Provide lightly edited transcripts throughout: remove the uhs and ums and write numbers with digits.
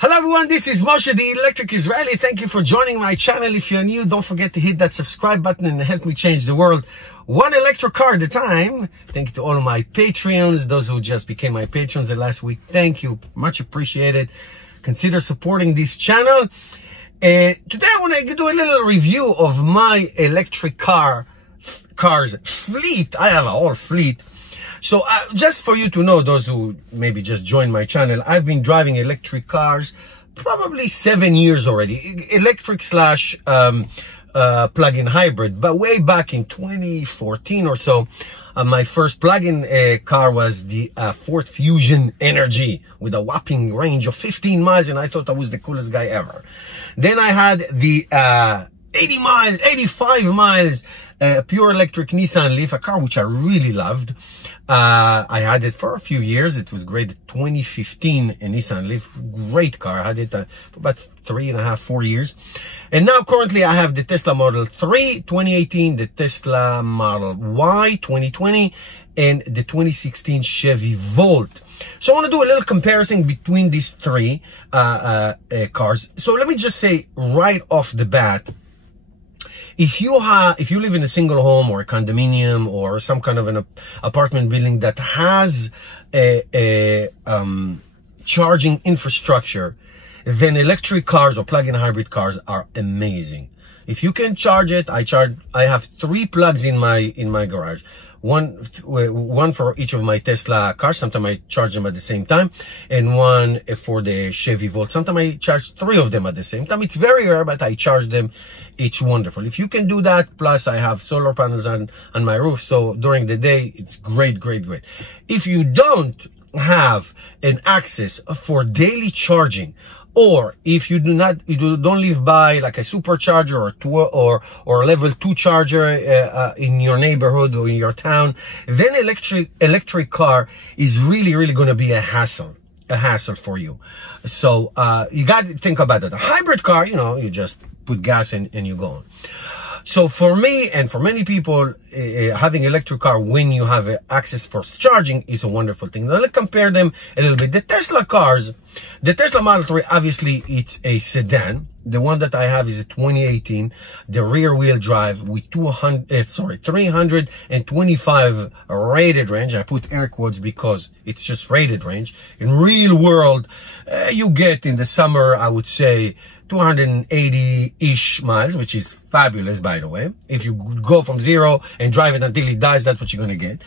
Hello everyone, this is Moshe, the Electric Israeli. Thank you for joining my channel. If you're new, don't forget to hit that subscribe button and help me change the world one electric car at a time. Thank you to all of my Patreons, those who just became my patrons the last week. Thank you, much appreciated. Consider supporting this channel. Today I want to do a little review of my electric cars fleet. I have a whole fleet. So just for you to know, those who maybe just joined my channel, I've been driving electric cars probably 7 years already. Electric slash plug-in hybrid, but way back in 2014 or so, my first plug-in car was the Ford Fusion Energy with a whopping range of 15 miles, and I thought I was the coolest guy ever. Then I had the 85 miles pure electric Nissan Leaf, a car which I really loved. I had it for a few years. It was great. 2015 Nissan Leaf, great car. I had it for about 3.5-4 years. And now currently I have the Tesla Model 3 2018, the Tesla Model Y 2020, and the 2016 Chevy Vault. So I want to do a little comparison between these three cars. So let me just say right off the bat, if you live in a single home or a condominium or some kind of an apartment building that has a charging infrastructure, then electric cars or plug-in hybrid cars are amazing. If you can charge it, I have 3 plugs in my garage. One for each of my Tesla cars. Sometimes I charge them at the same time, and one for the Chevy Vault. Sometimes I charge 3 of them at the same time. It's very rare, but I charge them each wonderful. If you can do that, plus I have solar panels on my roof, so during the day it's great. If you don't have an access for daily charging, or if you don't live by like a supercharger or level 2 charger in your neighborhood or in your town, then electric car is really going to be a hassle for you. So you got to think about it. A hybrid car, you just put gas in and you go on. So for me and for many people, having electric car when you have access for charging is a wonderful thing. Now let's compare them a little bit. The Tesla cars, the Tesla Model 3, obviously it's a sedan. The one that I have is a 2018, the rear wheel drive with 325 rated range. I put air quotes because it's just rated range. In real world, you get in the summer, I would say, 280-ish miles, which is fabulous, by the way. If you go from 0 and drive it until it dies, that's what you're going to get.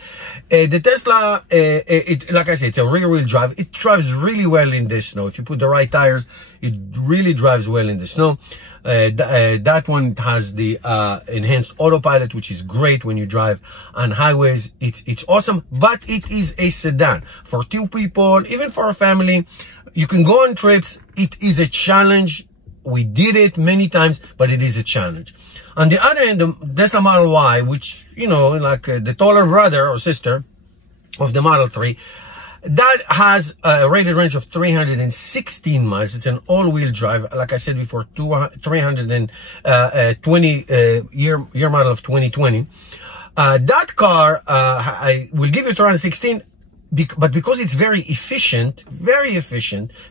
The Tesla, like I said, it's a rear-wheel drive. It drives really well in the snow. If you put the right tires, it really drives well in the snow. That one has the enhanced autopilot, which is great when you drive on highways. It's awesome, but it is a sedan. For 2 people, even for a family, you can go on trips. It is a challenge. We did it many times, but it is a challenge. On the other end, the Tesla Model Y, which, like the taller brother or sister of the Model 3, that has a rated range of 316 miles. It's an all-wheel drive. Like I said before, 320 year model of 2020. That car I will give you 316. But because it's very efficient,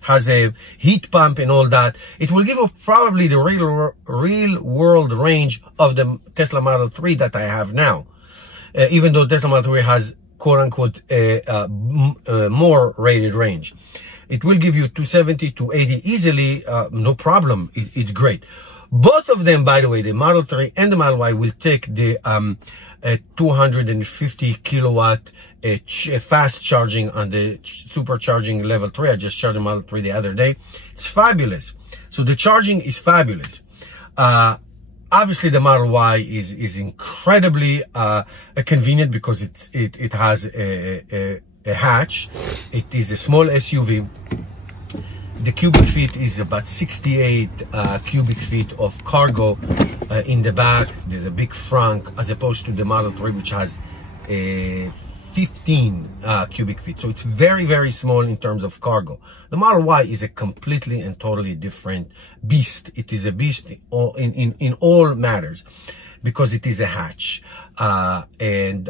has a heat pump and all that, it will give you probably the real world range of the Tesla Model 3 that I have now. Even though Tesla Model 3 has quote unquote more rated range. It will give you 270, 280 easily, no problem. It's great. Both of them, by the way, the Model 3 and the Model Y will take the 250 kilowatt fast charging on the supercharging level 3. I just charged the Model 3 the other day. It's fabulous. So the charging is fabulous. Obviously the Model Y is incredibly convenient because it has a hatch. It is a small SUV. The cubic feet is about 68 cubic feet of cargo in the back. There's a big frunk, as opposed to the Model 3, which has a 15 cubic feet. So it's very small in terms of cargo. The Model Y is a completely and totally different beast. It is a beast in all matters. because it is a hatch. Obviously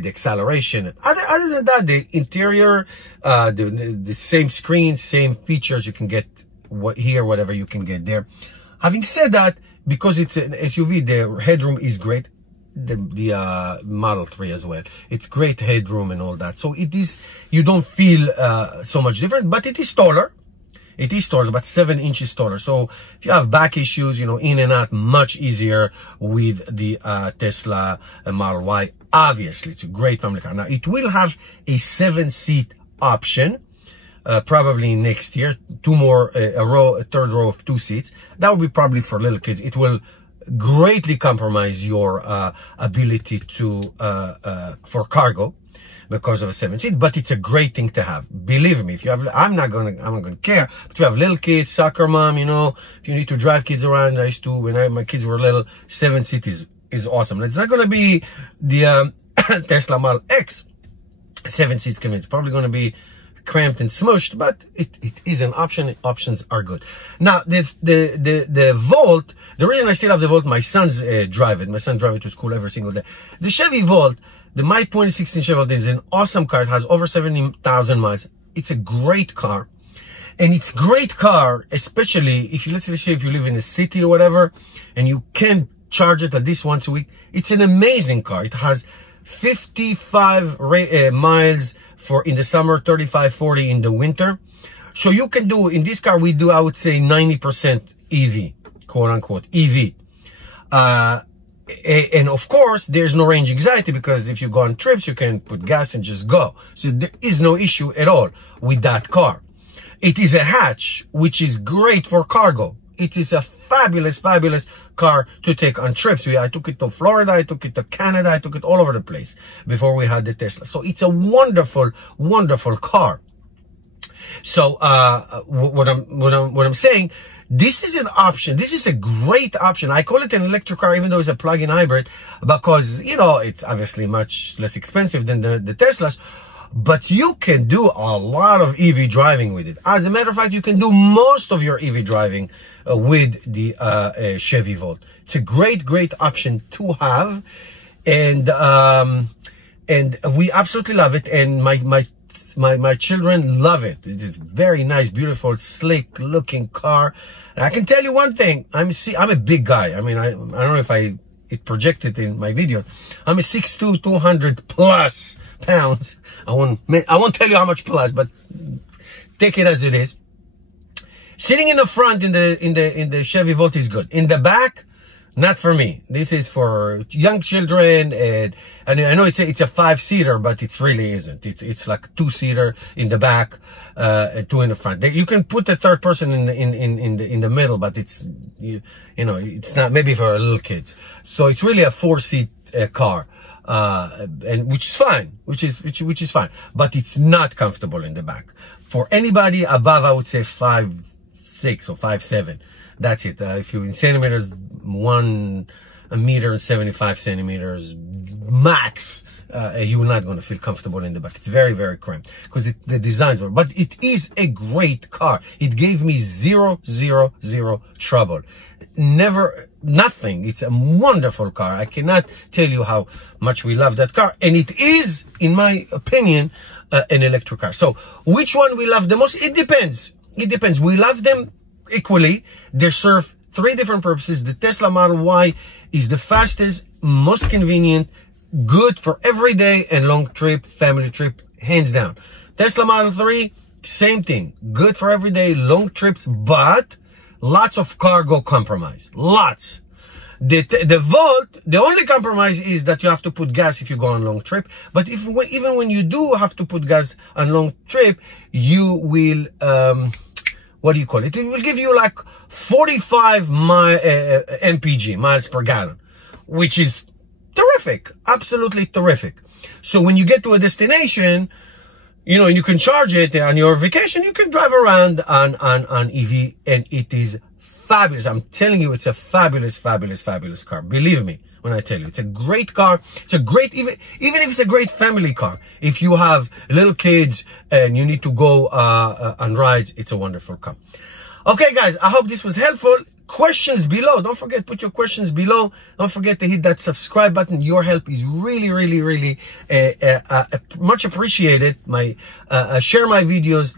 the acceleration. Other than that, the interior, the same screen, same features you can get whatever you can get there. Having said that, because it's an SUV, the headroom is great. The Model 3 as well. It's great headroom and all that. So it is, you don't feel so much different, but it is taller. It is taller, about 7 inches taller. So if you have back issues, you know, in and out, much easier with the Tesla Model Y. Obviously, it's a great family car. Now, it will have a 7-seat option, probably next year. A third row of 2 seats. That will be probably for little kids. It will greatly compromise your ability to for cargo because of a 7-seat, but it's a great thing to have. Believe me, if you have, I'm not gonna care. But if you have little kids, soccer mom, you know, if you need to drive kids around, I used to when my kids were little. 7-seat is awesome. It's not gonna be the Tesla Model X 7 seats convinced. It's probably gonna be cramped and smushed, but it is an option. Options are good. Now, the Volt, the reason I still have the Volt, my sons drive it. My son drives it to school every single day. The Chevy Volt, my 2016 Chevy Vault is an awesome car. It has over 70,000 miles. It's a great car. And it's a great car, especially if you, let's say if you live in a city or whatever, and you can charge it at least once a week. It's an amazing car. It has 55 miles in the summer, 35, 40 in the winter. So you can do, in this car, we do, I would say 90% EV, quote unquote, EV. And of course, there's no range anxiety because if you go on trips, you can put gas and just go. So there is no issue at all with that car. It is a hatch, which is great for cargo. It is a fabulous, fabulous car to take on trips. I took it to Florida, I took it to Canada, I took it all over the place before we had the Tesla. So it's a wonderful, wonderful car. So what I'm saying, this is an option. This is a great option. I call it an electric car, even though it's a plug-in hybrid, because, you know, it's obviously much less expensive than the Teslas. But you can do a lot of EV driving with it. As a matter of fact, you can do most of your EV driving with the Chevy Vault. It's a great, great option to have, and we absolutely love it. And my children love it. It is very nice, beautiful, slick looking car. And I can tell you one thing. I'm a big guy. I mean, I don't know if it projected in my video. I'm a 6'2", 200 plus pounds. I won't tell you how much plus, but take it as it is. Sitting in the front in the Chevy Vault is good. In the back, not for me. This is for young children, and I know it's a 5-seater, but it really isn't. It's like a 2-seater in the back, and 2 in the front. You can put the third person in the middle, but it's you know, it's not, maybe for little kids. So it's really a 4-seat car. And which is fine, which is fine, but it's not comfortable in the back. For anybody above, I would say 5'6" or 5'7". That's it. If you're in centimeters, 1 meter and 75 centimeters max, you're not going to feel comfortable in the back. It's very, very cramped because the designs are, but it is a great car. It gave me zero trouble. Nothing. It's a wonderful car. I cannot tell you how much we love that car. And it is, in my opinion, an electric car. So which one we love the most? It depends. It depends. We love them equally. They serve 3 different purposes. The Tesla Model Y is the fastest, most convenient, good for everyday and long trip, family trip, hands down. Tesla Model 3, same thing. Good for everyday, long trips, but lots of cargo compromise. Lots. The Volt, the only compromise is that you have to put gas if you go on long trip. But even when you do have to put gas on long trip, you will, what do you call it? It will give you like 45 mpg, miles per gallon, which is terrific. Absolutely terrific. So when you get to a destination, you know, and you can charge it on your vacation, you can drive around on EV, and it is fabulous. I'm telling you, it's a fabulous, fabulous, fabulous car. Believe me when I tell you, it's a great car. It's a great, even if it's a great family car. If you have little kids and you need to go on rides, it's a wonderful car. Okay, guys, I hope this was helpful. questions below. Don't forget, put your questions below. Don't forget to hit that subscribe button. Your help is really, really, really much appreciated. Share my videos,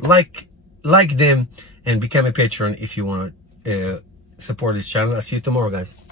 like them, and become a patron if you want to support this channel. I'll see you tomorrow, guys.